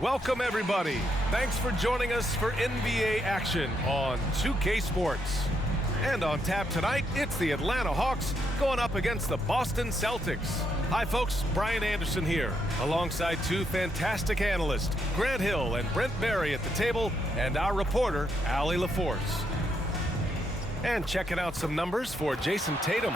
Welcome, everybody. Thanks for joining us for NBA action on 2K Sports. And on tap tonight, it's the Atlanta Hawks going up against the Boston Celtics. Hi, folks. Brian Anderson here, alongside two fantastic analysts, Grant Hill and Brent Barry at the table, and our reporter, Allie LaForce. And checking out some numbers for Jason Tatum.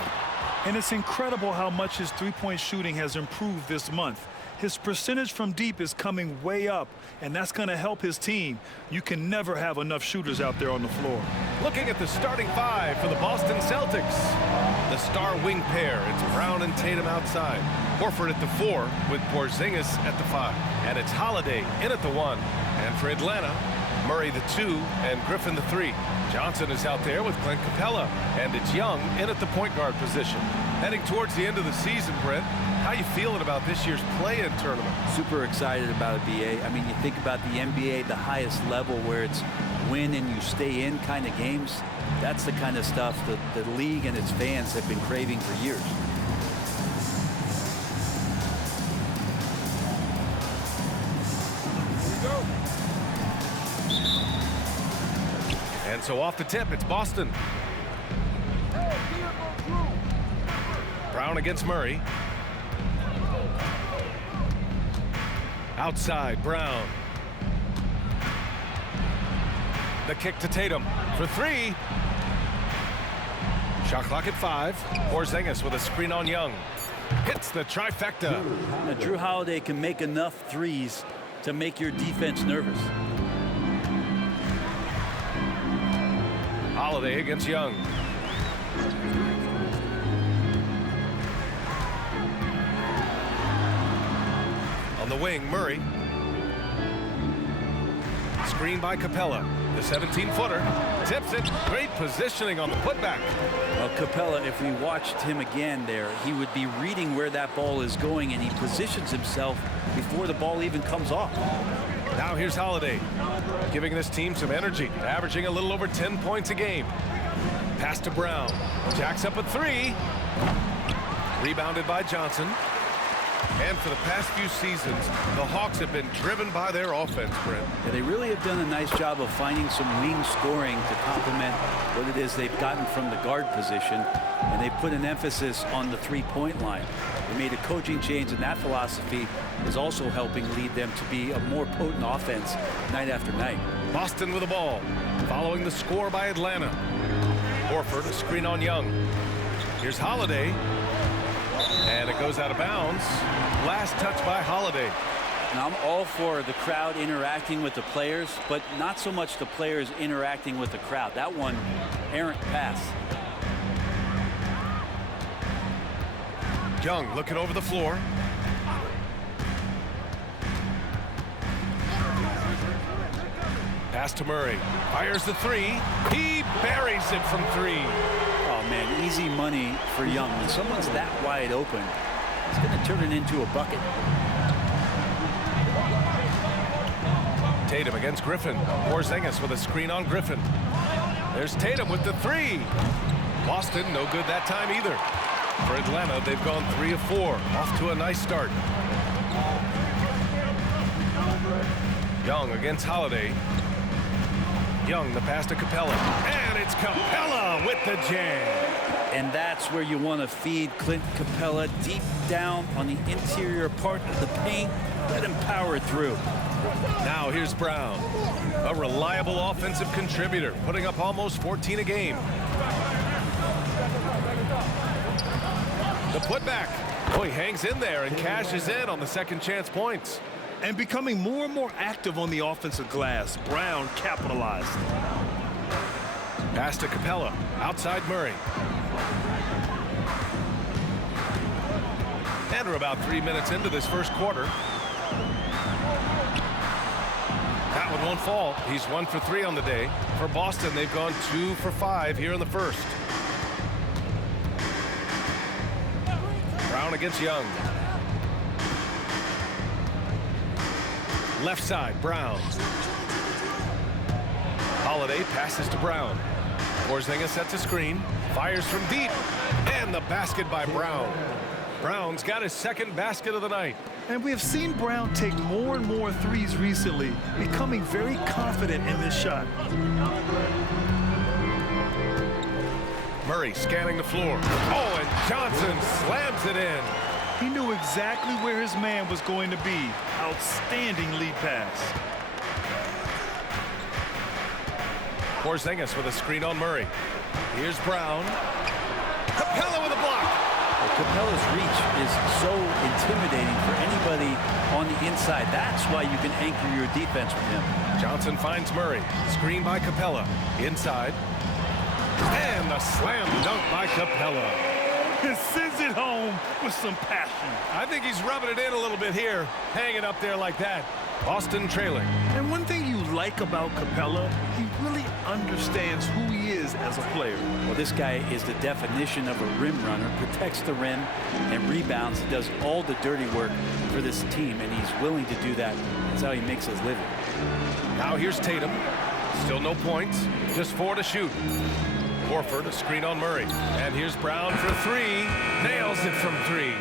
And it's incredible how much his three-point shooting has improved this month. His percentage from deep is coming way up, and that's going to help his team. You can never have enough shooters out there on the floor. Looking at the starting five for the Boston Celtics. The star wing pair, it's Brown and Tatum outside. Horford at the 4 with Porzingis at the 5. And it's Holiday in at the 1. And for Atlanta, Murray the 2 and Griffin the 3. Johnson is out there with Clint Capella. And it's Young in at the point guard position. Heading towards the end of the season, Brent, how you feeling about this year's play-in tournament? Super excited about it, BA. I mean, you think about the NBA, the highest level where it's win and you stay in kind of games. That's the kind of stuff that the league and its fans have been craving for years. And so off the tip, it's Boston. Brown against Murray. Outside, Brown. The kick to Tatum for 3. Shot clock at 5. Porzingis with a screen on Young. Hits the trifecta. Now, Drew Holiday can make enough threes to make your defense nervous. Holiday against Young. On the wing, Murray. Screen by Capella. The 17-footer tips it. Great positioning on the putback. Well, Capella, if we watched him again there, he would be reading where that ball is going, and he positions himself before the ball even comes off. Now here's Holiday, giving this team some energy, averaging a little over 10 points a game. Pass to Brown. Jacks up a 3. Rebounded by Johnson. And for the past few seasons, the Hawks have been driven by their offense, Brent. Yeah, they really have done a nice job of finding some wing scoring to complement what it is they've gotten from the guard position, and they put an emphasis on the three-point line. They made a coaching change, and that philosophy is also helping lead them to be a more potent offense night after night. Boston with the ball, following the score by Atlanta. Horford, a screen on Young. Here's Holiday. And it goes out of bounds. Last touch by Holiday. Now, I'm all for the crowd interacting with the players, but not so much the players interacting with the crowd. That one, errant pass. Young looking over the floor. Pass to Murray. Fires the 3. He buries it from 3. Oh, man, easy money for Young. When someone's that wide open, it's going to turn it into a bucket. Tatum against Griffin. Porzingis with a screen on Griffin. There's Tatum with the 3. Boston, no good that time either. For Atlanta, they've gone 3 of 4. Off to a nice start. Young against Holiday. Young, the pass to Capella. And it's Capella with the jam. And that's where you want to feed Clint Capella, deep down on the interior part of the paint. Let him power through. Now here's Brown, a reliable offensive contributor, putting up almost 14 a game. The putback. Oh, he hangs in there and cashes in on the second chance points. And becoming more and more active on the offensive glass, Brown capitalized. Pass to Capella, outside Murray. And we're about 3 minutes into this first quarter. That one won't fall. He's 1 for 3 on the day. For Boston, they've gone 2 for 5 here in the first. Brown against Young. Left side, Brown. Holiday passes to Brown. Porzingis sets a screen, fires from deep, and the basket by Brown. Brown's got his second basket of the night. And we have seen Brown take more and more threes recently, becoming very confident in this shot. Murray scanning the floor. Oh, and Johnson slams it in. He knew exactly where his man was going to be. Outstanding lead pass. Porzingis with a screen on Murray. Here's Brown. Capella with a block. Capella's reach is so intimidating for anybody on the inside. That's why you can anchor your defense with him. Johnson finds Murray. Screen by Capella. Inside. And a slam dunk by Capella. He sends it home with some passion. I think he's rubbing it in a little bit here, hanging up there like that. Boston trailing. And one thing you like about Capella, he really understands who he is as a player. Well, this guy is the definition of a rim runner, protects the rim and rebounds. He does all the dirty work for this team, and he's willing to do that. That's how he makes his living. Now here's Tatum. Still no points, just 4 to shoot. Horford, a screen on Murray. And here's Brown for 3. Nails it from 3.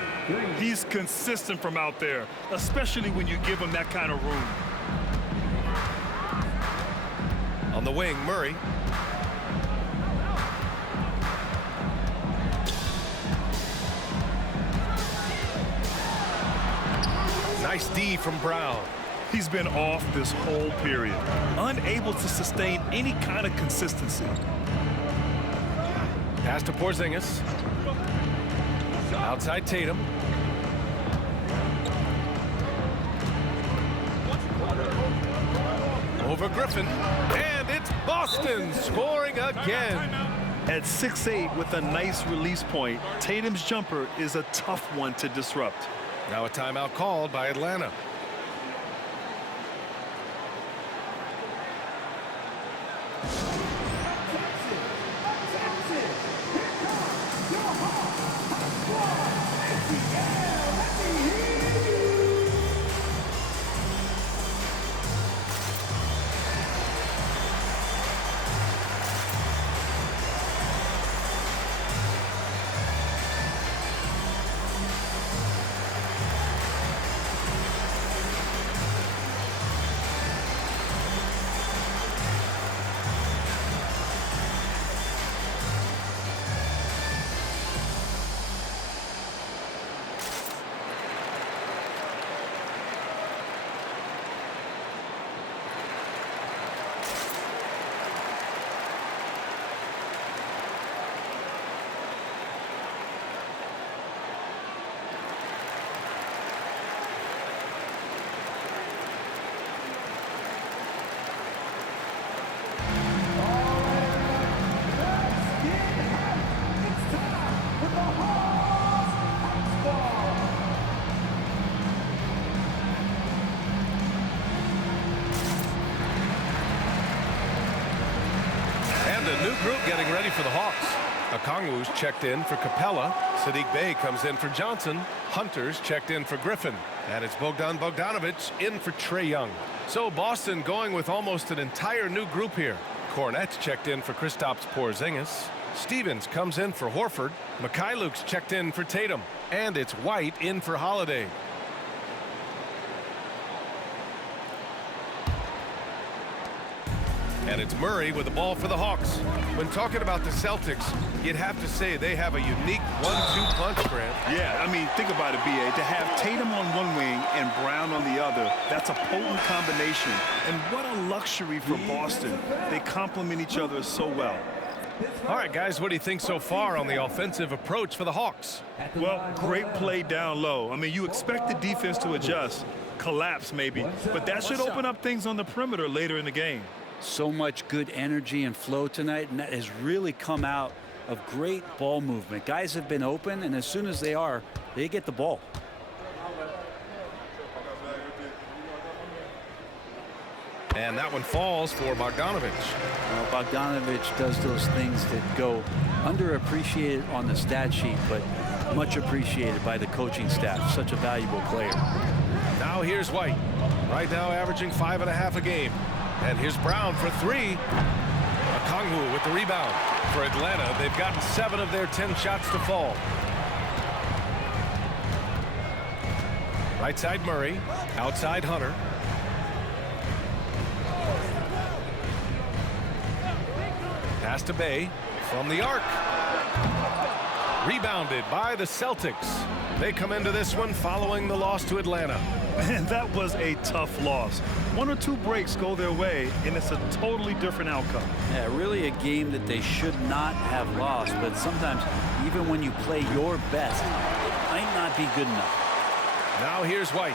He's consistent from out there, especially when you give him that kind of room. On the wing, Murray. Nice D from Brown. He's been off this whole period, unable to sustain any kind of consistency. Pass to Porzingis. Outside Tatum. Over Griffin. And it's Boston scoring again. At 6'8" with a nice release point, Tatum's jumper is a tough one to disrupt. Now a timeout called by Atlanta. New group getting ready for the Hawks. Okongwu's checked in for Capella. Saddiq Bey comes in for Johnson. Hunter's checked in for Griffin. And it's Bogdan Bogdanovic in for Trae Young. So Boston going with almost an entire new group here. Kornet's checked in for Kristaps Porzingis. Stevens comes in for Horford. Mikhailuk's checked in for Tatum. And it's White in for Holiday. And it's Murray with the ball for the Hawks. When talking about the Celtics, you'd have to say they have a unique 1-2 punch, Grant. Yeah, I mean, think about it, B.A. To have Tatum on one wing and Brown on the other, that's a potent combination. And what a luxury for Boston. They complement each other so well. All right, guys, what do you think so far on the offensive approach for the Hawks? Well, great play down low. I mean, you expect the defense to adjust, collapse maybe, but that should open up things on the perimeter later in the game. So much good energy and flow tonight, and that has really come out of great ball movement. Guys have been open, and as soon as they are, they get the ball. And that one falls for Bogdanovic. Well, Bogdanovic does those things that go underappreciated on the stat sheet, but much appreciated by the coaching staff. Such a valuable player. Now here's White. Right now averaging 5.5 a game. And here's Brown for 3. Okongwu with the rebound. For Atlanta, they've gotten 7 of their 10 shots to fall. Right side Murray, outside Hunter. Pass to Bay from the arc. Rebounded by the Celtics. They come into this one following the loss to Atlanta. And that was a tough loss. 1 or 2 breaks go their way, and it's a totally different outcome. Yeah, really a game that they should not have lost, but sometimes even when you play your best, it might not be good enough. Now here's White.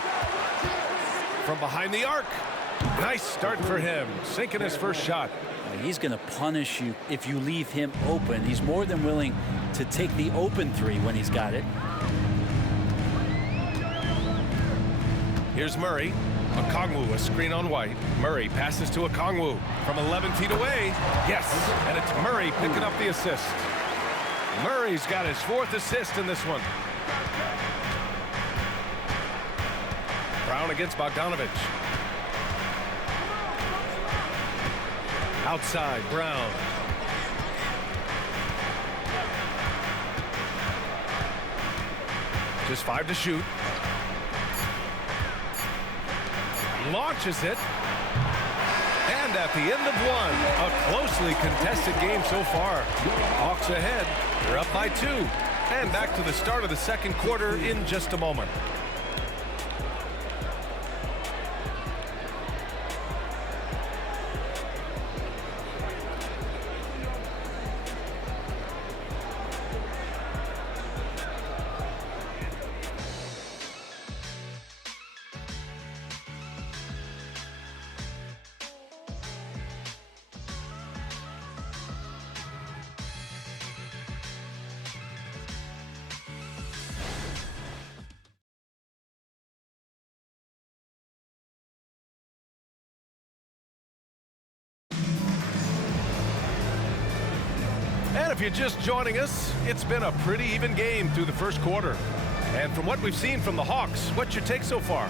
From behind the arc. Nice start for him, sinking his first shot. He's going to punish you if you leave him open. He's more than willing to take the open 3 when he's got it. Here's Murray. Okongwu, a screen on White. Murray passes to Okongwu from 11 feet away. Yes, and it's Murray picking up the assist. Murray's got his 4th assist in this one. Brown against Bogdanovich. Outside, Brown. Just 5 to shoot. Launches it. And at the end of one, a closely contested game so far. Hawks ahead. They're up by 2. And back to the start of the second quarter in just a moment. And if you're just joining us, it's been a pretty even game through the first quarter. And from what we've seen from the Hawks, what's your take so far?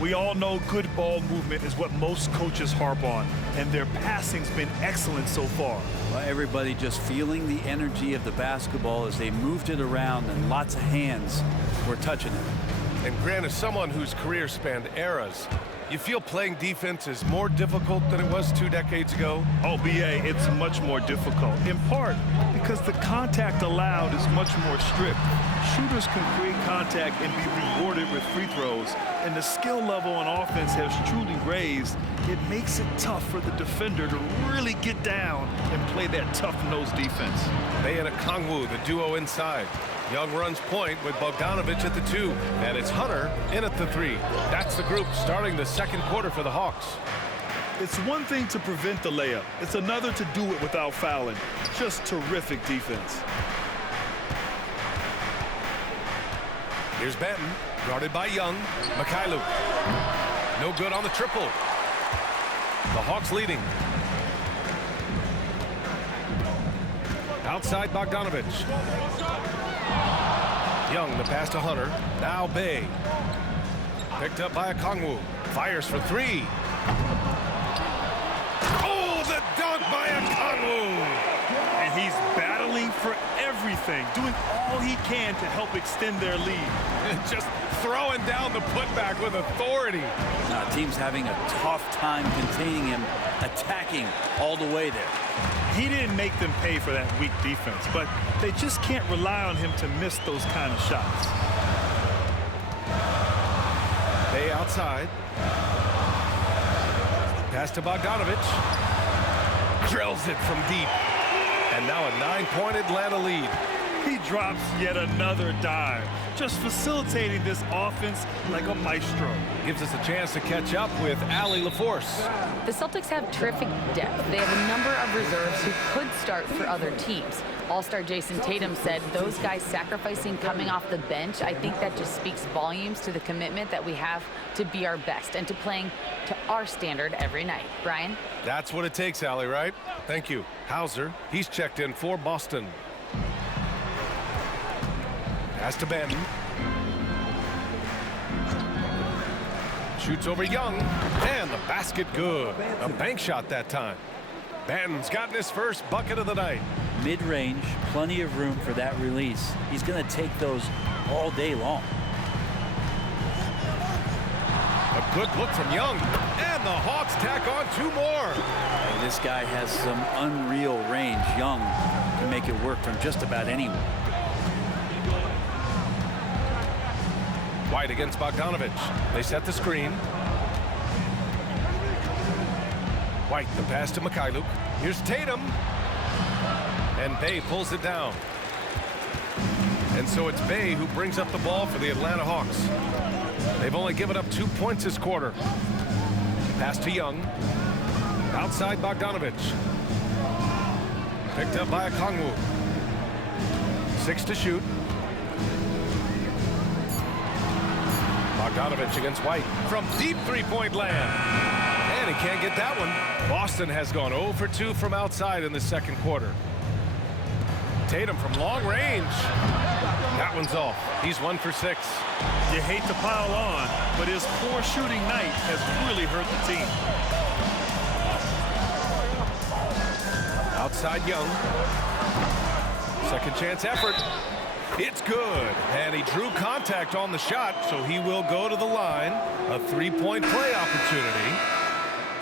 We all know good ball movement is what most coaches harp on, and their passing's been excellent so far. Well, everybody just feeling the energy of the basketball as they moved it around, and lots of hands were touching it. And Grant, as someone whose career spanned eras, you feel playing defense is more difficult than it was 2 decades ago? Oh, BA, it's much more difficult, in part because the contact allowed is much more strict. Shooters can create contact and be rewarded with free throws, and the skill level on offense has truly raised. It makes it tough for the defender to really get down and play that tough-nosed defense. Bay and Okongwu, the duo inside. Young runs point with Bogdanovich at the 2, and it's Hunter in at the 3. That's the group starting the second quarter for the Hawks. It's one thing to prevent the layup. It's another to do it without fouling. Just terrific defense. Here's Benton, guarded by Young. Mikhailuk. No good on the triple. The Hawks leading. Outside Bogdanovich. Young, the pass to Hunter. Now Bay. Picked up by Okongwu. Fires for 3. Oh, the dunk by Okongwu! And he's battling for everything, doing all he can to help extend their lead. Just throwing down the putback with authority. Team's having a tough time containing him, attacking all the way there. He didn't make them pay for that weak defense, but they just can't rely on him to miss those kind of shots. Bay outside. Pass to Bogdanovich. Drills it from deep. And now a 9-point Atlanta lead. He drops yet another dime, just facilitating this offense like a maestro. Gives us a chance to catch up with Allie LaForce. The Celtics have terrific depth. They have a number of reserves who could start for other teams. All-star Jason Tatum said those guys sacrificing coming off the bench, I think that just speaks volumes to the commitment that we have to be our best and to playing to our standard every night. Brian? That's what it takes, Allie, right? Thank you. Hauser, he's checked in for Boston. Pass to Benton. Shoots over Young, and the basket good. A bank shot that time. Benton's gotten his first bucket of the night. Mid-range, plenty of room for that release. He's going to take those all day long. A good look from Young. And the Hawks tack on 2 more. And this guy has some unreal range. Young can make it work from just about anywhere. White against Bogdanovich. They set the screen. White, the pass to Mikhailuk. Here's Tatum. And Bay pulls it down. And so it's Bay who brings up the ball for the Atlanta Hawks. They've only given up 2 points this quarter. Pass to Young. Outside Bogdanovich. Picked up by Okongwu. 6 to shoot. Bogdanovich against White from deep three-point land. And he can't get that one. Boston has gone 0 for 2 from outside in the second quarter. Tatum from long range. That one's off. He's 1 for 6. You hate to pile on, but his poor shooting night has really hurt the team. Outside Young. Second chance effort. It's good. And he drew contact on the shot, so he will go to the line. A 3-point play opportunity.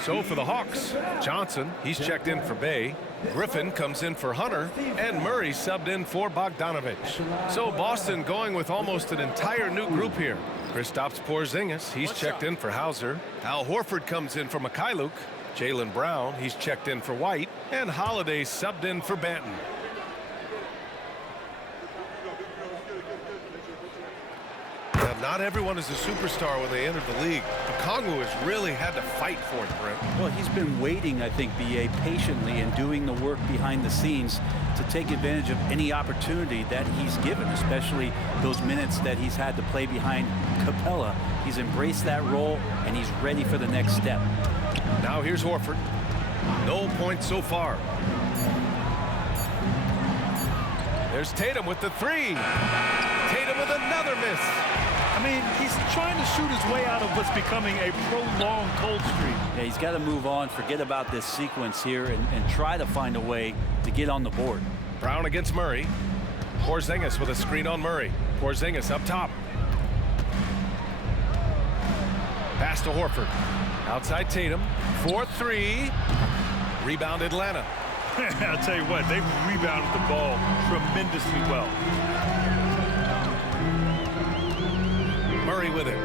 So for the Hawks, Johnson, he's checked in for Bay. Griffin comes in for Hunter, and Murray subbed in for Bogdanovich. So Boston going with almost an entire new group here. Kristaps Porzingis, he's checked in for Hauser. Al Horford comes in for Mikhailuk. Jaylen Brown, he's checked in for White. And Holiday subbed in for Banton. Not everyone is a superstar when they entered the league. Okongwu has really had to fight for it, Brent. Well, he's been waiting, I think, B.A., patiently and doing the work behind the scenes to take advantage of any opportunity that he's given, especially those minutes that he's had to play behind Capella. He's embraced that role, and he's ready for the next step. Now here's Horford. No points so far. There's Tatum with the 3. Tatum with another miss. I mean, he's trying to shoot his way out of what's becoming a prolonged cold streak. Yeah, he's got to move on, forget about this sequence here, and try to find a way to get on the board. Brown against Murray. Porzingis with a screen on Murray. Porzingis up top. Pass to Horford. Outside Tatum. 4-3. Rebound Atlanta. I'll tell you what, they've rebounded the ball tremendously well. Murray with it.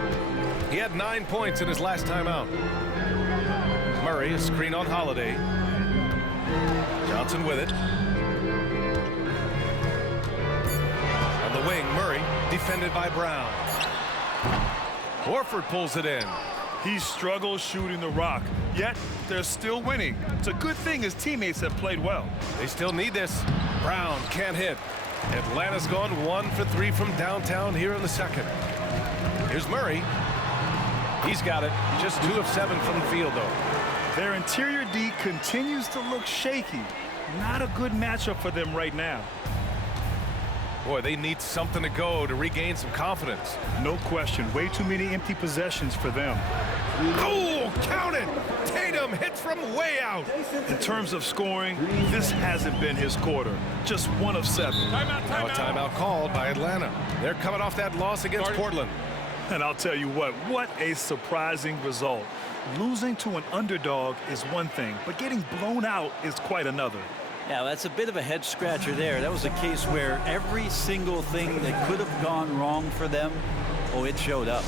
He had 9 points in his last time out. Murray, a screen on Holiday. Johnson with it. On the wing, Murray, defended by Brown. Horford pulls it in. He struggles shooting the rock, yet they're still winning. It's a good thing his teammates have played well. They still need this. Brown can't hit. Atlanta's gone 1 for 3 from downtown here in the second. Here's Murray. He's got it. Just 2 of 7 from the field, though. Their interior D continues to look shaky. Not a good matchup for them right now. Boy, they need something to go to regain some confidence. No question. Way too many empty possessions for them. Oh, count it! Tatum hits from way out. In terms of scoring, this hasn't been his quarter. Just 1 of 7. Now a timeout called by Atlanta. They're coming off that loss against Portland. And I'll tell you what a surprising result. Losing to an underdog is one thing, but getting blown out is quite another. Yeah, that's a bit of a head scratcher there. That was a case where every single thing that could have gone wrong for them, oh, it showed up.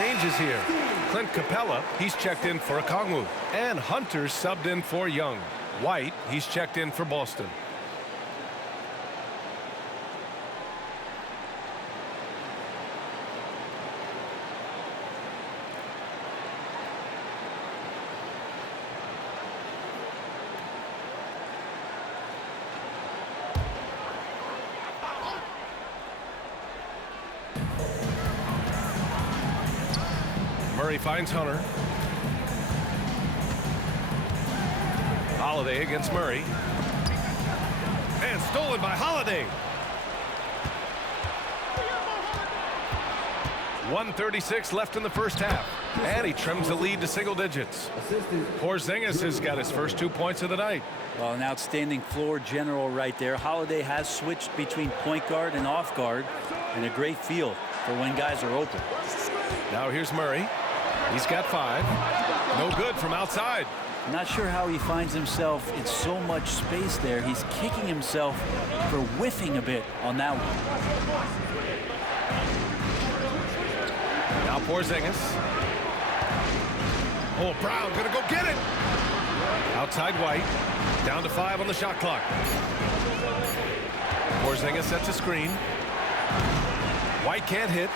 changes here. Clint Capella, he's checked in for Okongwu. And Hunter's subbed in for Young. White, he's checked in for Boston. Murray finds Hunter. Holiday against Murray. And stolen by Holiday. 1:36 left in the first half. And he trims the lead to single digits. Porzingis has got his first 2 points of the night. Well, an outstanding floor general right there. Holiday has switched between point guard and off guard, and a great feel for when guys are open. Now here's Murray. He's got 5. No good from outside. Not sure how he finds himself in so much space there. He's kicking himself for whiffing a bit on that one. Now Porzingis. Oh, Brown gonna go get it. Outside White. Down to 5 on the shot clock. Porzingis sets a screen. White can't hit.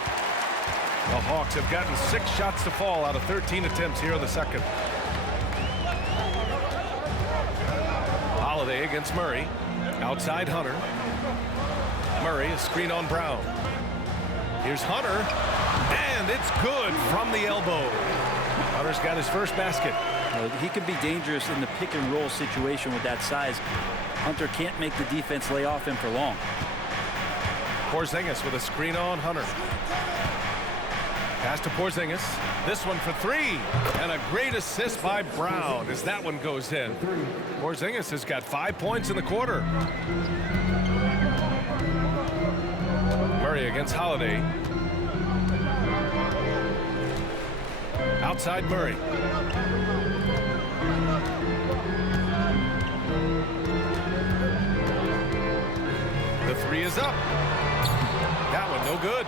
The Hawks have gotten 6 shots to fall out of 13 attempts here in the second. Holiday against Murray. Outside Hunter. Murray, a screen on Brown. Here's Hunter. And it's good from the elbow. Hunter's got his first basket. He can be dangerous in the pick and roll situation with that size. Hunter can't make the defense lay off him for long. Porzingis with a screen on Hunter. Pass to Porzingis. This one for 3. And a great assist by Brown as that one goes in. Porzingis has got 5 points in the quarter. Murray against Holiday. Outside Murray. The 3 is up. That one no good.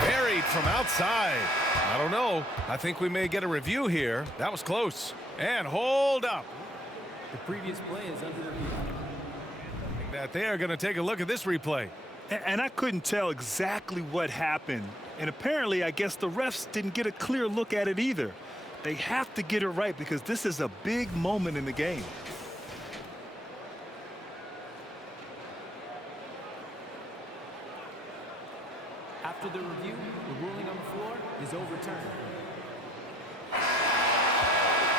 Buried from outside. I don't know. I think we may get a review here. That was close. And hold up. The previous play is under review. That they are going to take a look at this replay. And I couldn't tell exactly what happened. And apparently, I guess the refs didn't get a clear look at it either. They have to get it right because this is a big moment in the game. After the review, the ruling on the floor is overturned.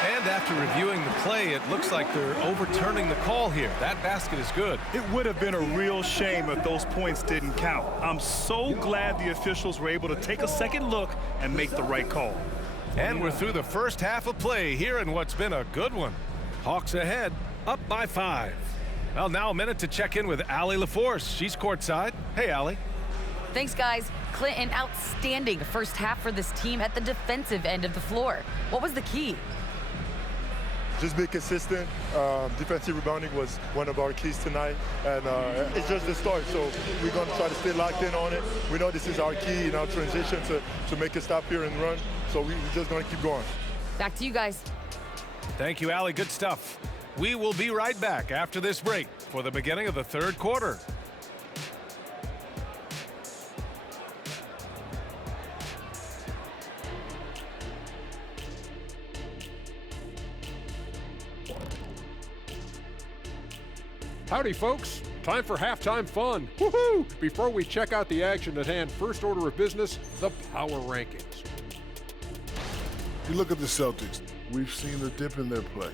And after reviewing the play, it looks like they're overturning the call here. That basket is good. It would have been a real shame if those points didn't count. I'm so glad the officials were able to take a second look and make the right call. And we're through the first half of play here in what's been a good one. Hawks ahead, up by 5. Well, now a minute to check in with Allie LaForce. She's courtside. Hey, Allie. Thanks, guys. Clint, an outstanding first half for this team at the defensive end of the floor. What was the key? Just be consistent. Defensive rebounding was one of our keys tonight, and it's just the start. So we're going to try to stay locked in on it. We know this is our key in our transition to make a stop here and run. So we're just going to keep going. Back to you guys. Thank you, Allie. Good stuff. We will be right back after this break for the beginning of the third quarter. Howdy, folks. Time for halftime fun. Woohoo! Before we check out the action at hand, first order of business, the power rankings. You look at the Celtics. We've seen a dip in their play.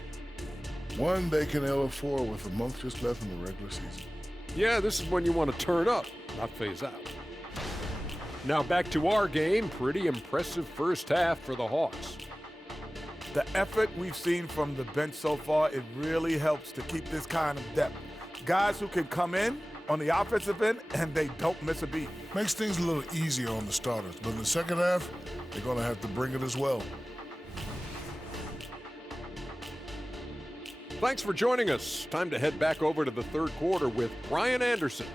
One, they can L4 with a month just left in the regular season. Yeah, this is when you want to turn up, not phase out. Now back to our game. Pretty impressive first half for the Hawks. The effort we've seen from the bench so far, it really helps to keep this kind of depth. Guys who can come in on the offensive end and they don't miss a beat. Makes things a little easier on the starters, but in the second half, they're going to have to bring it as well. Thanks for joining us. Time to head back over to the third quarter with Brian Anderson.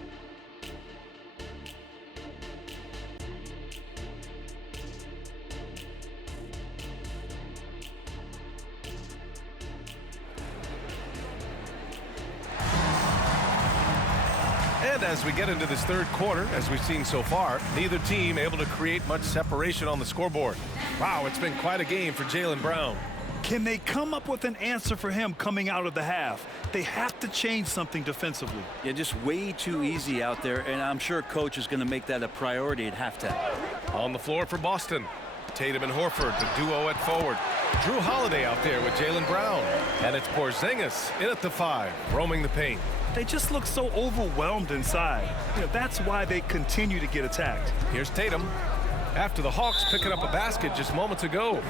And as we get into this third quarter, as we've seen so far, neither team able to create much separation on the scoreboard. Wow, it's been quite a game for Jaylen Brown. Can they come up with an answer for him coming out of the half? They have to change something defensively. Yeah, just way too easy out there, and I'm sure coach is going to make that a priority at halftime. On the floor for Boston, Tatum and Horford, the duo at forward. Drew Holiday out there with Jaylen Brown. And it's Porzingis in at the 5, roaming the paint. They just look so overwhelmed inside. That's why they continue to get attacked. Here's Tatum after the Hawks picking up a basket just moments ago.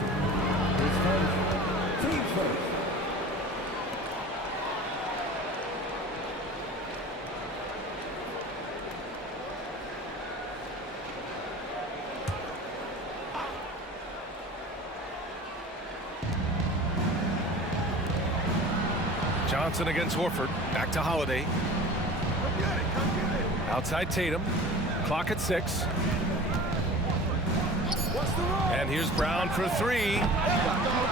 Johnson against Horford. Back to Holiday. Outside Tatum. Clock at 6. And here's Brown for 3.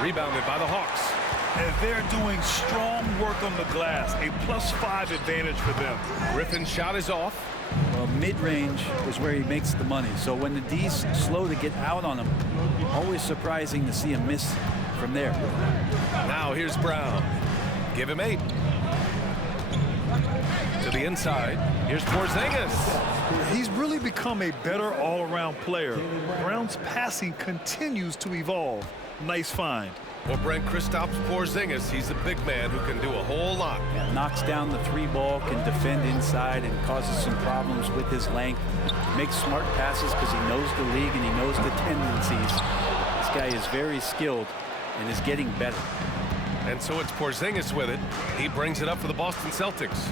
Rebounded by the Hawks. And they're doing strong work on the glass. A +5 advantage for them. Griffin's shot is off. Well, mid-range is where he makes the money. So when the D's slow to get out on him, always surprising to see him miss from there. Now here's Brown. Give him 8. To the inside. Here's Porzingis. He's really become a better all-around player. Brown's passing continues to evolve. Nice find. Well, Brent, Kristaps Porzingis, he's a big man who can do a whole lot. Yeah, knocks down the 3-ball, can defend inside, and causes some problems with his length. Makes smart passes because he knows the league and he knows the tendencies. This guy is very skilled and is getting better. And so it's Porzingis with it. He brings it up for the Boston Celtics.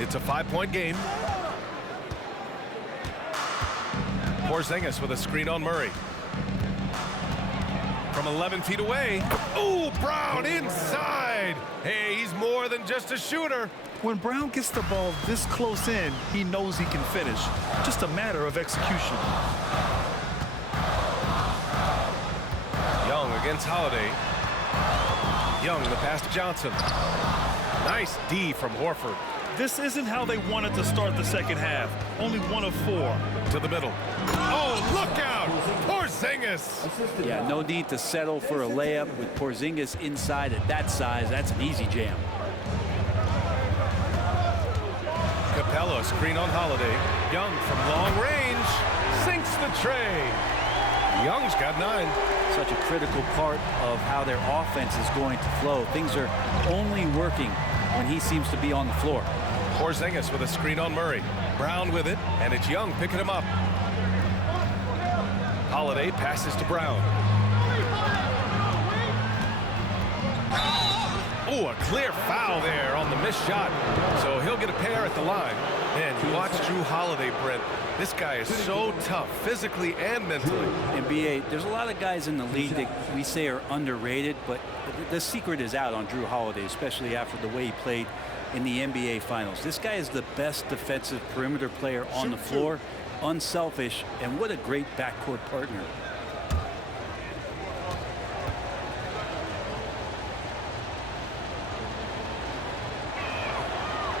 It's a 5-point game. Porzingis with a screen on Murray. From 11 feet away. Ooh, Brown inside. Hey, he's more than just a shooter. When Brown gets the ball this close in, he knows he can finish. Just a matter of execution. Young against Holiday. Young, the pass to Johnson. Nice D from Horford. This isn't how they wanted to start the second half. Only 1 of 4. To the middle. Oh, look out! Porzingis! Yeah, no need to settle for a layup with Porzingis inside at that size. That's an easy jam. Capella, screen on Holiday. Young from long range. Sinks the tray. Young's got 9. Such a critical part of how their offense is going to flow. Things are only working when he seems to be on the floor. Porzingis with a screen on Murray. Brown with it, and it's Young picking him up. Holiday passes to Brown. Oh, a clear foul there on the missed shot. So he'll get a pair at the line. Man, you watch Drew Holiday, Brent. This guy is so tough, physically and mentally. NBA, there's a lot of guys in the league that we say are underrated, but the secret is out on Drew Holiday, especially after the way he played in the NBA Finals. This guy is the best defensive perimeter player on the floor, unselfish, and what a great backcourt partner.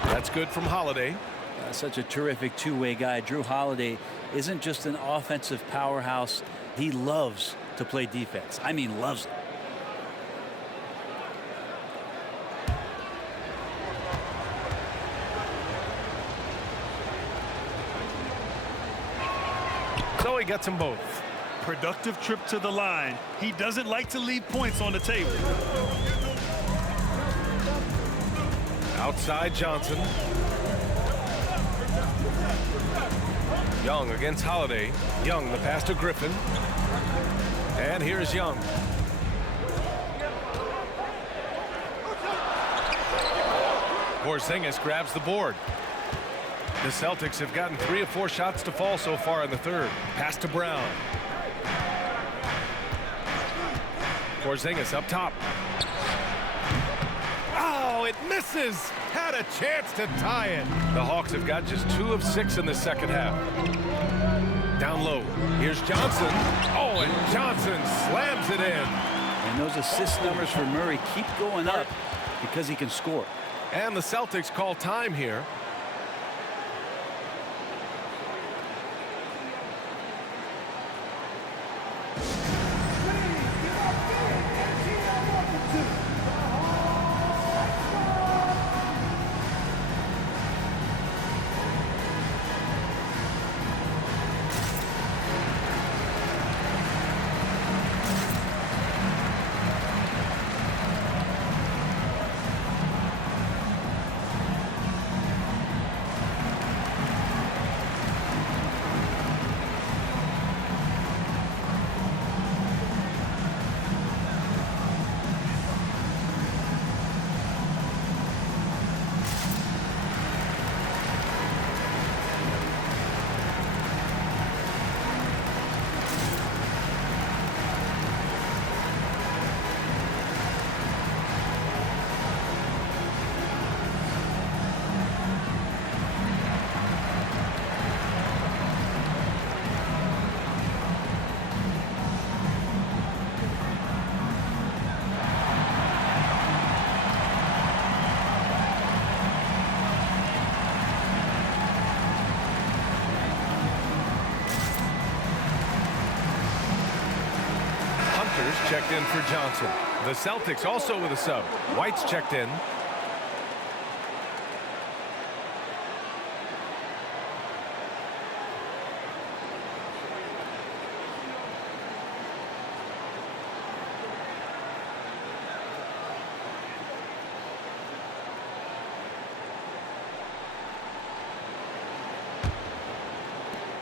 That's good from Holiday. Such a terrific two-way guy. Drew Holiday isn't just an offensive powerhouse. He loves to play defense. I mean, loves it. So he gets them both. Productive trip to the line. He doesn't like to leave points on the table. Outside Johnson. Young against Holiday. Young, the pass to Griffin. And here's Young. Porzingis grabs the board. The Celtics have gotten 3 of 4 shots to fall so far in the third. Pass to Brown. Porzingis up top. Oh, it misses. Had a chance to tie it. The Hawks have got just 2 of 6 in the second half. Down low. Here's Johnson. Oh, and Johnson slams it in. And those assist numbers for Murray keep going up because he can score. And the Celtics call time here. Checked in for Johnson. The Celtics also with a sub. White's checked in.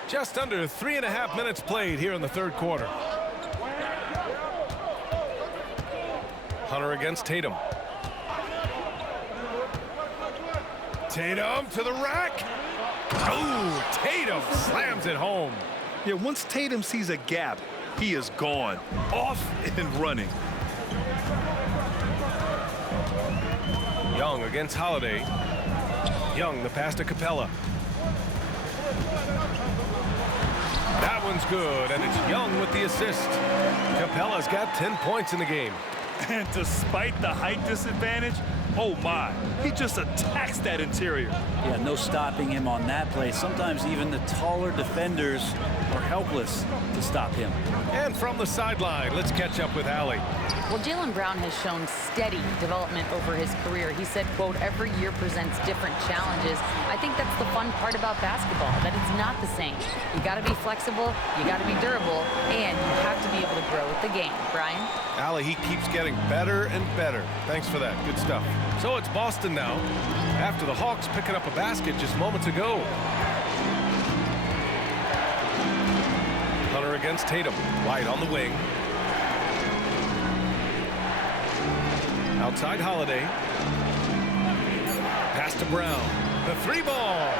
Just under 3.5 minutes played here in the third quarter. Hunter against Tatum. Tatum to the rack. Oh, Tatum slams it home. Yeah, once Tatum sees a gap, he is gone. Off and running. Young against Holiday. Young, the pass to Capella. That one's good, and it's Young with the assist. Capella's got 10 points in the game. And despite the height disadvantage, oh my, he just attacks that interior. Yeah, no stopping him on that play. Sometimes even the taller defenders are helpless to stop him. And from the sideline, let's catch up with Allie. Well, Jaylen Brown has shown steady development over his career. He said, quote, every year presents different challenges. I think that's the fun part about basketball, that it's not the same. You got to be flexible, you got to be durable, and you have to be able to grow with the game. Brian? Allie, he keeps getting better and better. Thanks for that. Good stuff. So it's Boston now, after the Hawks picking up a basket just moments ago. Hunter against Tatum. White on the wing. Outside Holiday. Pass to Brown. The three ball.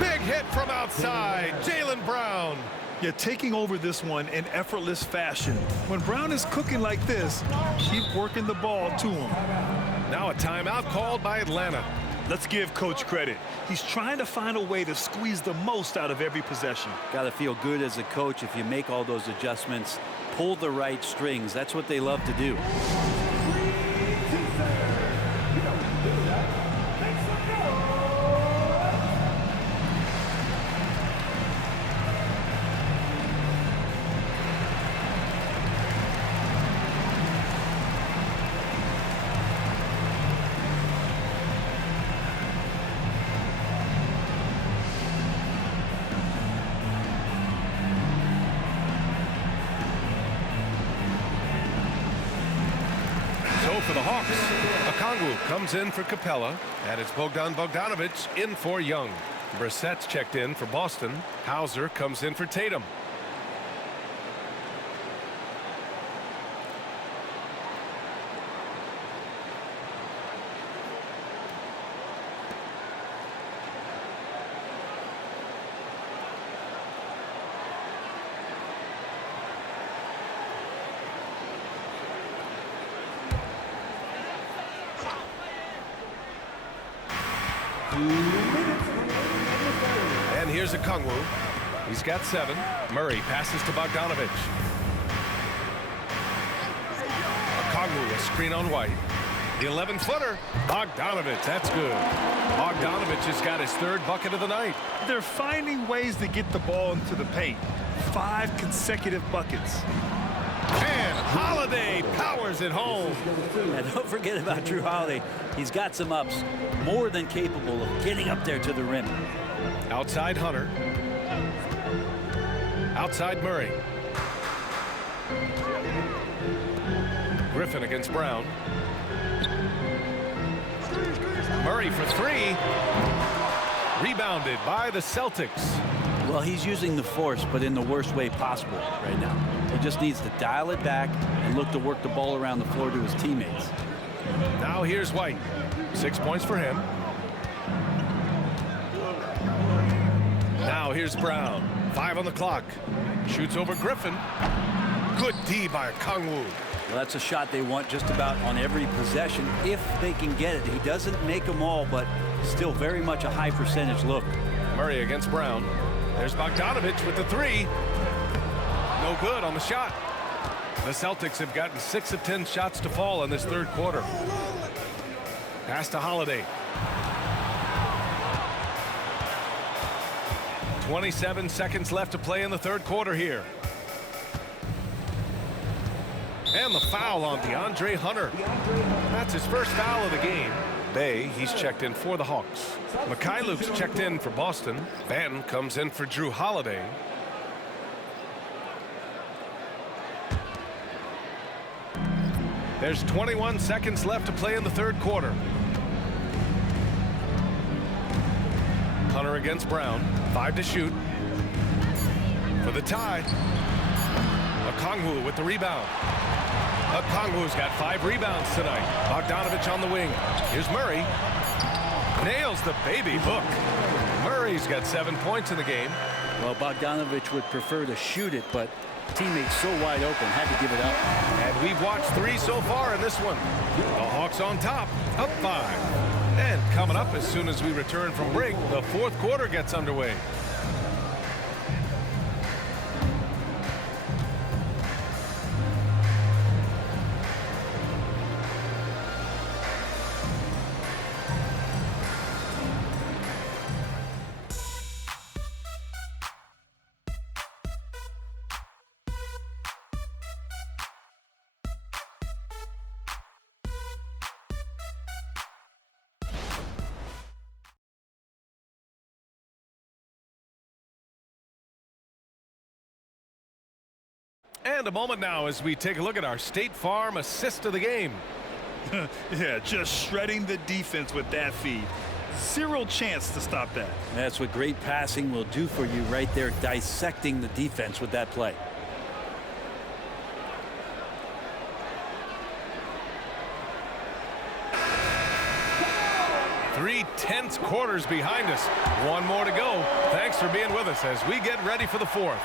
Big hit from outside. Jaylen Brown. Yeah, taking over this one in effortless fashion. When Brown is cooking like this, keep working the ball to him. Now a timeout called by Atlanta. Let's give Coach credit. He's trying to find a way to squeeze the most out of every possession. Got to feel good as a coach if you make all those adjustments, pull the right strings. That's what they love to do. For the Hawks, Okongwu comes in for Capella, and it's Bogdan Bogdanovic in for Young. Brissett's checked in for Boston. Hauser comes in for Tatum. And here's Okongwu. He's got 7. Murray passes to Bogdanovic. Okongwu, a screen on White. The 11-footer. Bogdanovic, that's good. Bogdanovic has got his 3rd bucket of the night. They're finding ways to get the ball into the paint. 5 consecutive buckets. Holiday powers it home. And don't forget about Drew Holiday. He's got some ups, more than capable of getting up there to the rim. Outside Hunter. Outside Murray. Griffin against Brown. Murray for three. Rebounded by the Celtics. Well, he's using the force, but in the worst way possible right now. He just needs to dial it back and look to work the ball around the floor to his teammates. Now here's White. 6 points for him. Now here's Brown. 5 on the clock. Shoots over Griffin. Good D by Kongwu. Well, that's a shot they want just about on every possession if they can get it. He doesn't make them all, but still very much a high percentage look. Murray against Brown. There's Bogdanovich with the three. No good on the shot. The Celtics have gotten 6 of 10 shots to fall in this third quarter. Pass to Holiday. 27 seconds left to play in the third quarter here. And the foul on DeAndre Hunter. That's his first foul of the game. Bay, he's checked in for the Hawks. Mikhailuk's checked in for Boston. Banton comes in for Drew Holiday. There's 21 seconds left to play in the third quarter. Hunter against Brown. 5 to shoot. For the tie. Okongwu with the rebound. Okongwu's got 5 rebounds tonight. Bogdanovich on the wing. Here's Murray. Nails the baby hook. Murray's got 7 points in the game. Well, Bogdanovich would prefer to shoot it, but teammates so wide open, had to give it up. And we've watched 3 so far in this one. The Hawks on top, up 5. And coming up as soon as we return from break, the fourth quarter gets underway. And a moment now as we take a look at our State Farm assist of the game. Yeah, just shredding the defense with that feed. 0 chance to stop that. That's what great passing will do for you right there, dissecting the defense with that play. Three tense quarters behind us. 1 more to go. Thanks for being with us as we get ready for the fourth.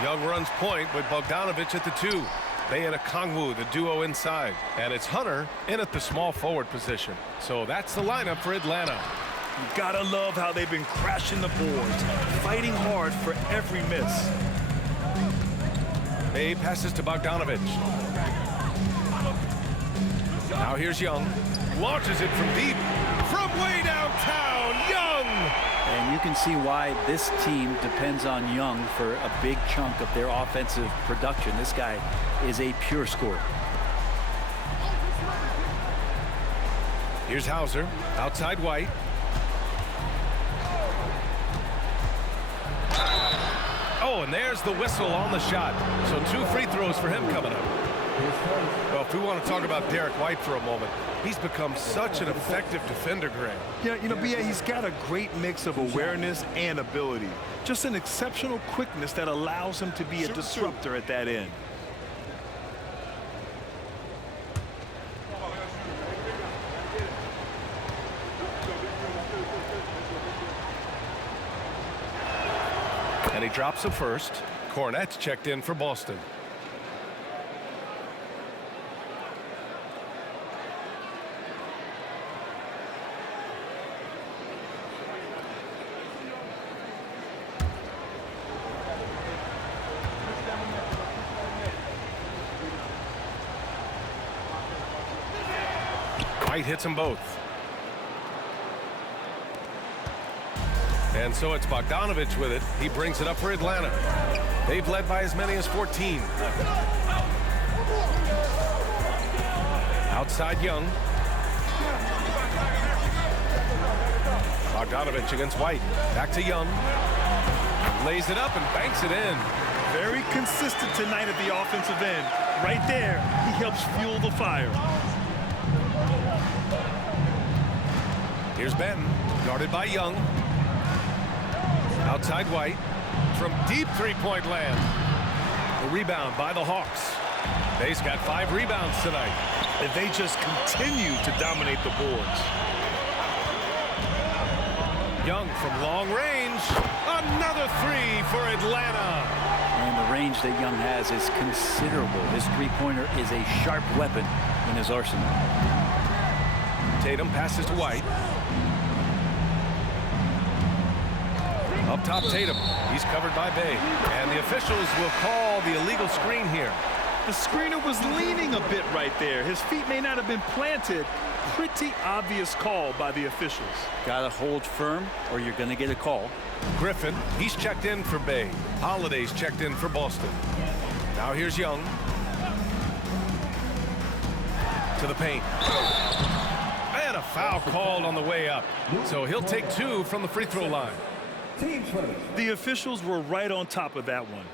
Young runs point with Bogdanovich at the 2. Bay and Okongwu, the duo inside. And it's Hunter in at the small forward position. So that's the lineup for Atlanta. You gotta love how they've been crashing the boards, fighting hard for every miss. Bay passes to Bogdanovich. Now here's Young. Launches it from deep. From way downtown, Young! And you can see why this team depends on Young for a big chunk of their offensive production. This guy is a pure scorer. Here's Hauser, outside White. Oh, and there's the whistle on the shot. So 2 free throws for him coming up. Well, if we want to talk about Derek White for a moment, he's become such an effective defender, Graham. Yeah, you know, B.A., he's got a great mix of awareness and ability. Just an exceptional quickness that allows him to be a disruptor at that end. And he drops the first. Cornette's checked in for Boston. White hits them both. And so it's Bogdanovich with it. He brings it up for Atlanta. They've led by as many as 14. Outside Young. Bogdanovich against White. Back to Young. Lays it up and banks it in. Very consistent tonight at the offensive end. Right there, he helps fuel the fire. Here's Benton, guarded by Young. Outside White. From deep three-point land. The rebound by the Hawks. They've got 5 rebounds tonight. And they just continue to dominate the boards. Young from long range. Another 3 for Atlanta. And the range that Young has is considerable. His three-pointer is a sharp weapon in his arsenal. Tatum passes to White. Up top, Tatum. He's covered by Bay. And the officials will call the illegal screen here. The screener was leaning a bit right there. His feet may not have been planted. Pretty obvious call by the officials. Gotta hold firm or you're gonna get a call. Griffin, he's checked in for Bay. Holiday's checked in for Boston. Now here's Young. To the paint. And a foul called on the way up. So he'll take 2 from the free throw line. The officials were right on top of that one.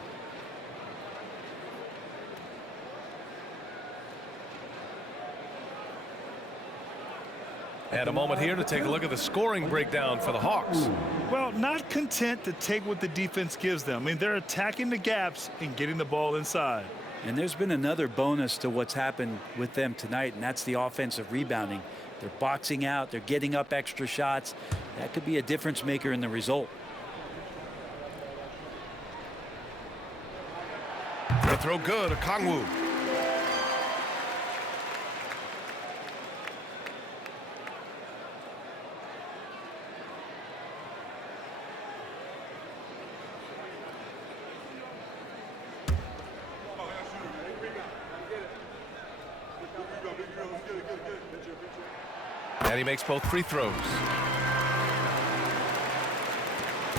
And a moment here to take a look at the scoring breakdown for the Hawks. Well, not content to take what the defense gives them. I mean, they're attacking the gaps and getting the ball inside. And there's been another bonus to what's happened with them tonight, and that's the offensive rebounding. They're boxing out. They're getting up extra shots. That could be a difference maker in the result. The throw good, Okongwu. And he makes both free throws.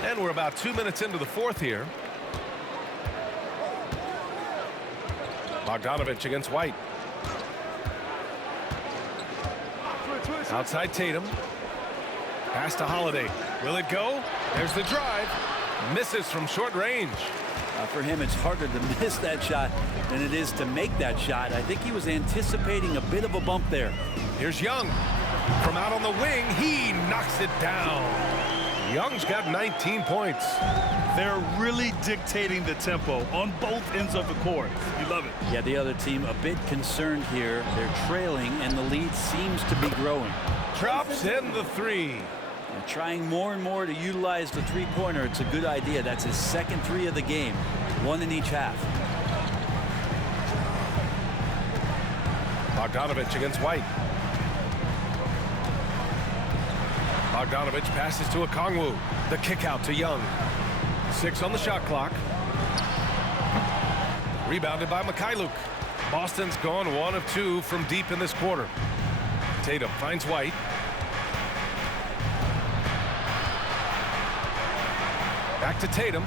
And we're about 2 minutes into the fourth here. Bogdanovich against White. Outside Tatum. Pass to Holiday. Will it go? There's the drive. Misses from short range. For him, it's harder to miss that shot than it is to make that shot. I think he was anticipating a bit of a bump there. Here's Young. From out on the wing, he knocks it down. Young's got 19 points. They're really dictating the tempo on both ends of the court. You love it. Yeah, the other team a bit concerned here. They're trailing, and the lead seems to be growing. Drops in the 3. And trying more and more to utilize the three-pointer. It's a good idea. That's his second 3 of the game. 1 in each half. Bogdanovich against White. Bogdanovich passes to Okongwu. The kick out to Young. 6 on the shot clock. Rebounded by Mikhailuk. Boston's gone 1 of 2 from deep in this quarter. Tatum finds White. Back to Tatum.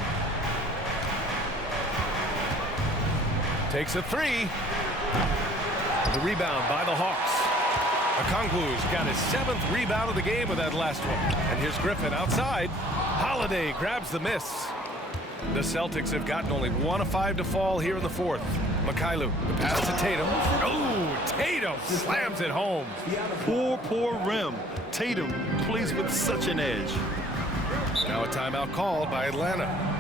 Takes a 3. The rebound by the Hawks. Okongwu's got his 7th rebound of the game with that last one. And here's Griffin outside. Holiday grabs the miss. The Celtics have gotten only 1 of 5 to fall here in the fourth. Mikhailuk, the pass to Tatum. Oh, Tatum slams it home. Poor rim. Tatum plays with such an edge. Now a timeout called by Atlanta.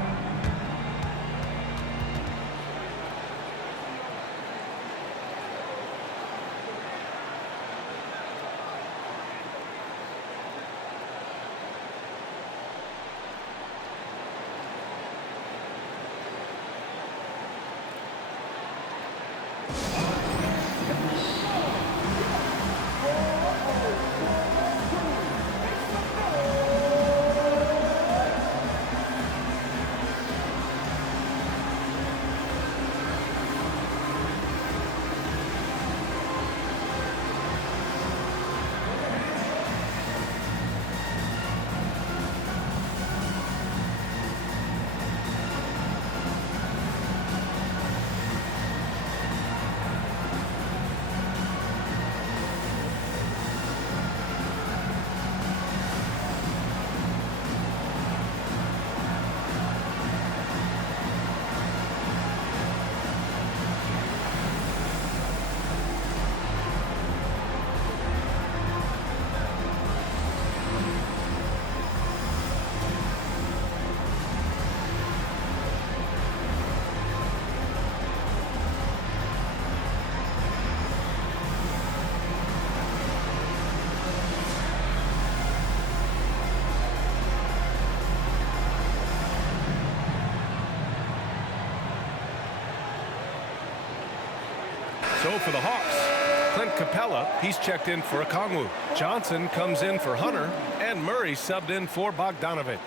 So for the Hawks, Clint Capella, he's checked in for Okongwu. Johnson comes in for Hunter, and Murray subbed in for Bogdanovich.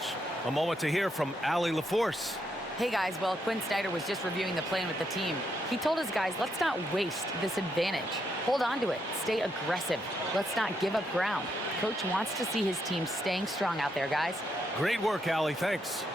A moment to hear from Allie LaForce. Hey guys, well, Quinn Snyder was just reviewing the plan with the team. He told his guys, let's not waste this advantage. Hold on to it. Stay aggressive. Let's not give up ground. Coach wants to see his team staying strong out there, guys. Great work, Allie. Thanks.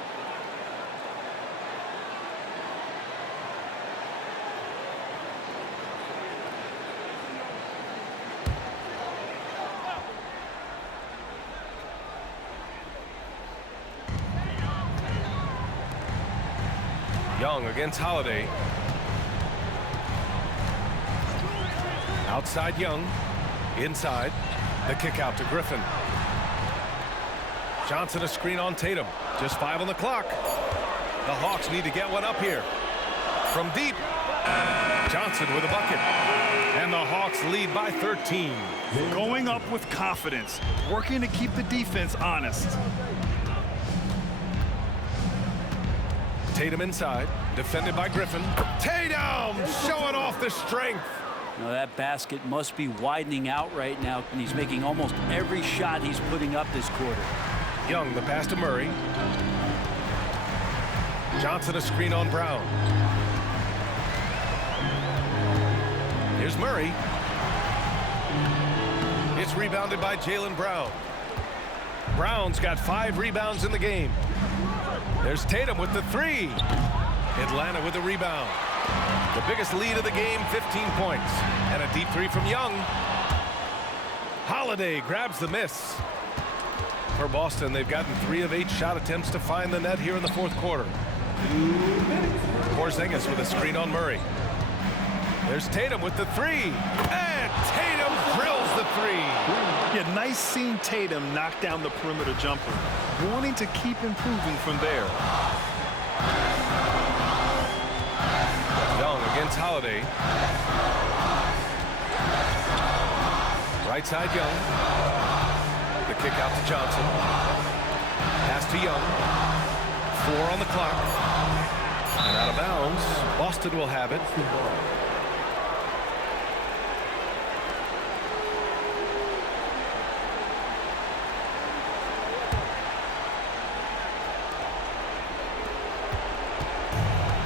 Young against Holiday. Outside Young. Inside. The kick out to Griffin. Johnson a screen on Tatum. Just 5 on the clock. The Hawks need to get one up here. From deep. Johnson with a bucket. And the Hawks lead by 13. Going up with confidence. Working to keep the defense honest. Tatum inside, defended by Griffin. Tatum showing off the strength. Now that basket must be widening out right now, and he's making almost every shot he's putting up this quarter. Young, the pass to Murray. Johnson a screen on Brown. Here's Murray. It's rebounded by Jaylen Brown. Brown's got 5 rebounds in the game. There's Tatum with the 3. Atlanta with the rebound. The biggest lead of the game, 15 points. And a deep 3 from Young. Holiday grabs the miss. For Boston, they've gotten 3 of 8 shot attempts to find the net here in the fourth quarter. Porzingis with a screen on Murray. There's Tatum with the 3. And Tatum drills the 3. Yeah, nice seeing Tatum knock down the perimeter jumper. Wanting to keep improving from there. Young against Holiday. Right side Young. The kick out to Johnson. Pass to Young. 4 on the clock. And out of bounds. Boston will have it.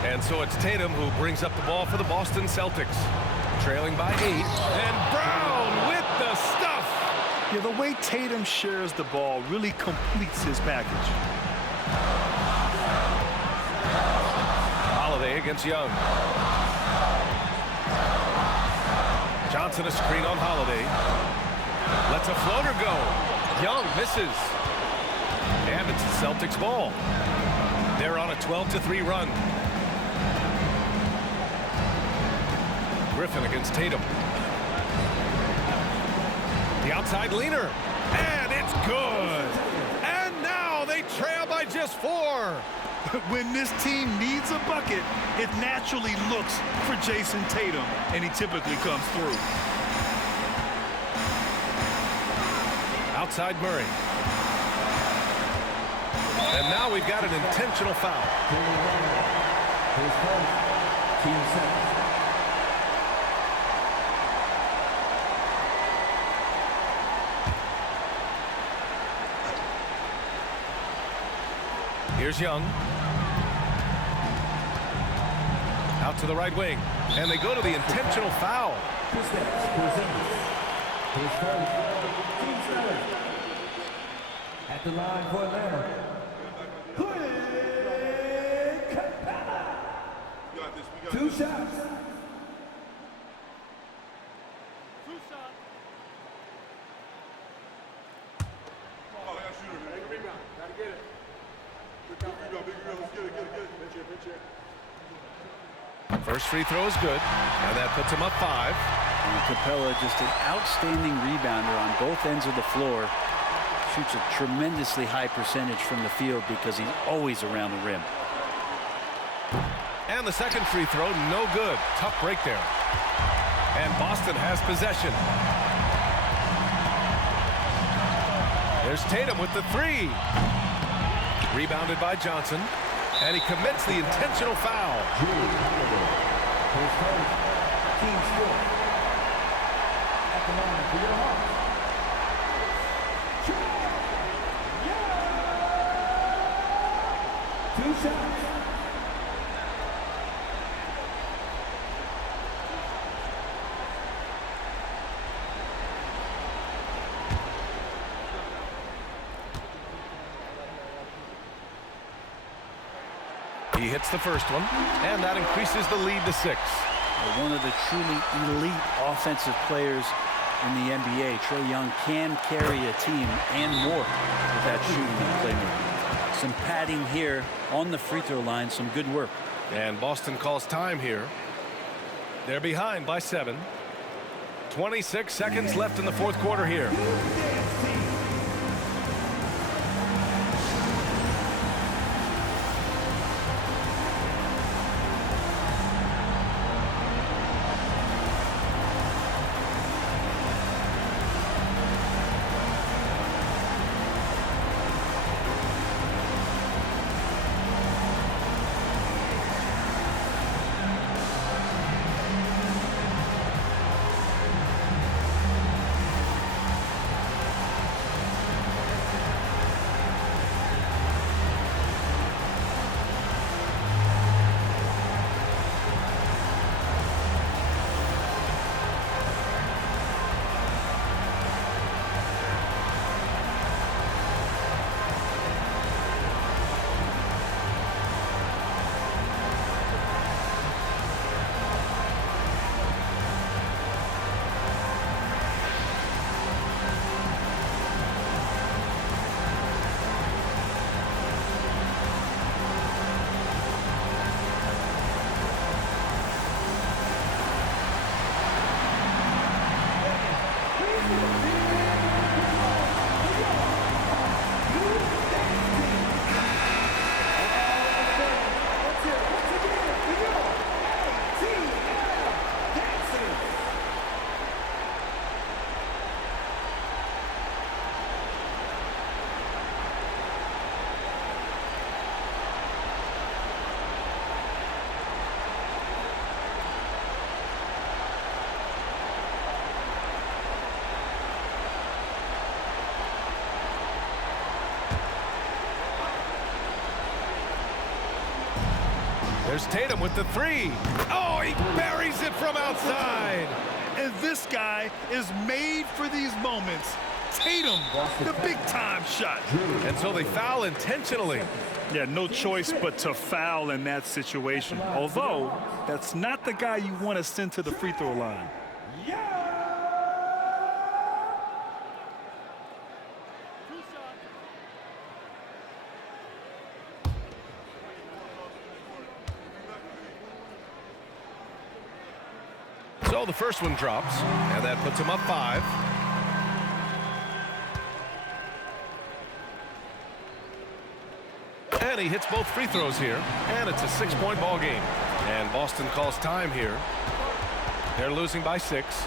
And so it's Tatum who brings up the ball for the Boston Celtics. Trailing by 8. And Brown with the stuff. Yeah, the way Tatum shares the ball really completes his package. Holiday against Young. Johnson a screen on Holiday. Lets a floater go. Young misses. And it's the Celtics ball. They're on a 12-3 run. Griffin against Tatum. The outside leaner. And it's good. And now they trail by just 4. When this team needs a bucket, it naturally looks for Jason Tatum, and he typically comes through. Outside Murray. And now we've got an intentional foul. Here's Young. Out to the right wing. And they go to the intentional foul. At the line for Atlanta, Clint Capella. 2 shots. First free throw is good, and that puts him up 5. And Capella, just an outstanding rebounder on both ends of the floor. Shoots a tremendously high percentage from the field because he's always around the rim. And the second free throw, no good. Tough break there. And Boston has possession. There's Tatum with the 3. Rebounded by Johnson. And he commits the intentional foul. team score. At the line for your Hawks, two shots. He hits the first one, and that increases the lead to 6. One of the truly elite offensive players in the NBA, Trae Young, can carry a team and more with that shooting and playmaking. Some padding here on the free throw line, some good work. And Boston calls time here. They're behind by 7. 26 seconds left in the fourth quarter here. There's Tatum with the 3. Oh, he buries it from outside. And this guy is made for these moments. Tatum, the big-time shot. And so they foul intentionally. Yeah, no choice but to foul in that situation. Although, that's not the guy you want to send to the free throw line. So the first one drops, and that puts him up 5. And he hits both free throws here, and it's a 6-point ball game. And Boston calls time here. They're losing by 6.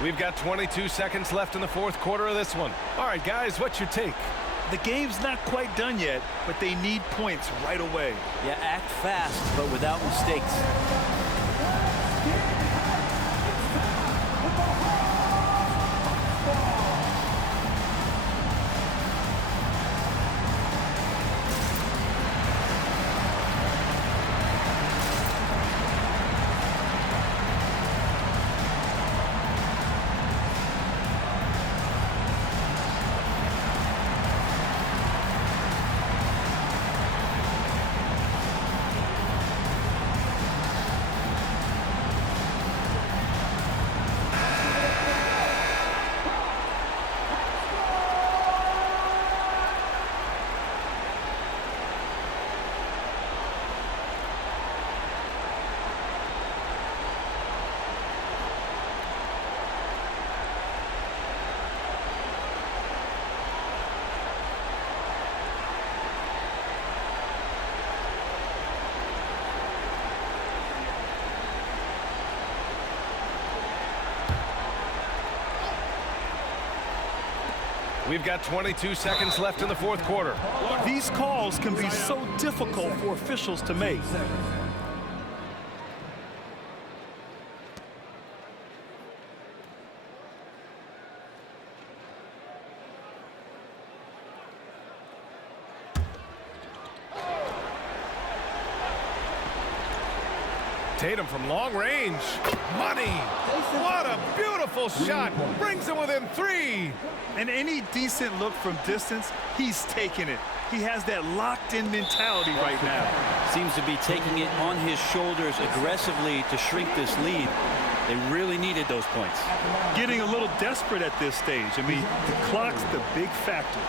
We've got 22 seconds left in the fourth quarter of this one. All right, guys, what's your take? The game's not quite done yet, but they need points right away. Yeah, act fast, but without mistakes. We've got 22 seconds left in the fourth quarter. These calls can be so difficult for officials to make. Tatum from long range. Money. What a beautiful shot. Brings him within 3. And any decent look from distance, he's taking it. He has that locked-in mentality right now. Seems to be taking it on his shoulders aggressively to shrink this lead. They really needed those points. Getting a little desperate at this stage. I mean, the clock's the big factor.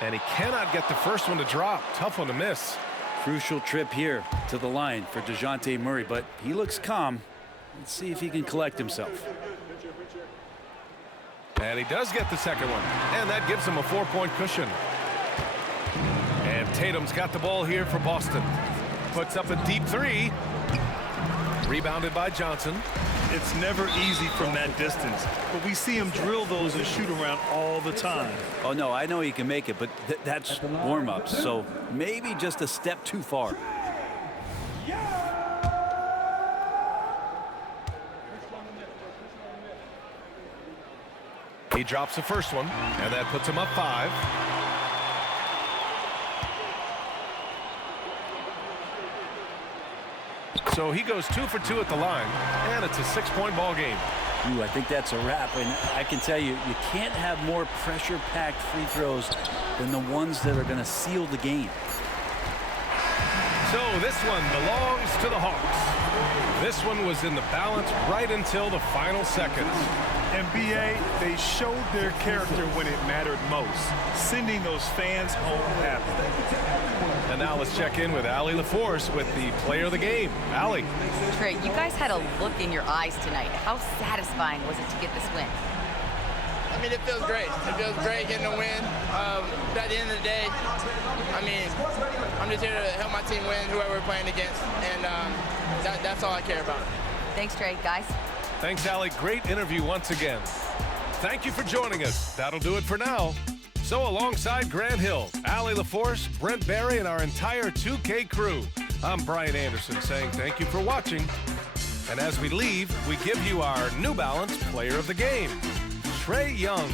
And he cannot get the first one to drop. Tough one to miss. Crucial trip here to the line for DeJounte Murray, but he looks calm. Let's see if he can collect himself. And he does get the second one. And that gives him a 4-point cushion. And Tatum's got the ball here for Boston. Puts up a deep 3. Rebounded by Johnson. It's never easy from that distance, but we see him drill those and shoot around all the time. Oh, no, I know he can make it, but that's warm-ups, so maybe just a step too far. He drops the first one, and that puts him up 5. So he goes 2 for 2 at the line, and it's a 6-point ball game. Ooh, I think that's a wrap, and I can tell you, you can't have more pressure-packed free throws than the ones that are going to seal the game. So this one belongs to the Hawks. This one was in the balance right until the final seconds. And BA, they showed their character when it mattered most, sending those fans home happy. And now let's check in with Allie LaForce with the player of the game. Allie. Trey, you guys had a look in your eyes tonight. How satisfying was it to get this win? I mean, it feels great. It feels great getting a win. But at the end of the day, I mean, I'm just here to help my team win, whoever we're playing against, and that's all I care about. Thanks, Trey. Guys. Thanks, Allie. Great interview once again. Thank you for joining us. That'll do it for now. So alongside Grant Hill, Allie LaForce, Brent Barry, and our entire 2K crew, I'm Brian Anderson saying thank you for watching. And as we leave, we give you our New Balance Player of the Game, Trae Young.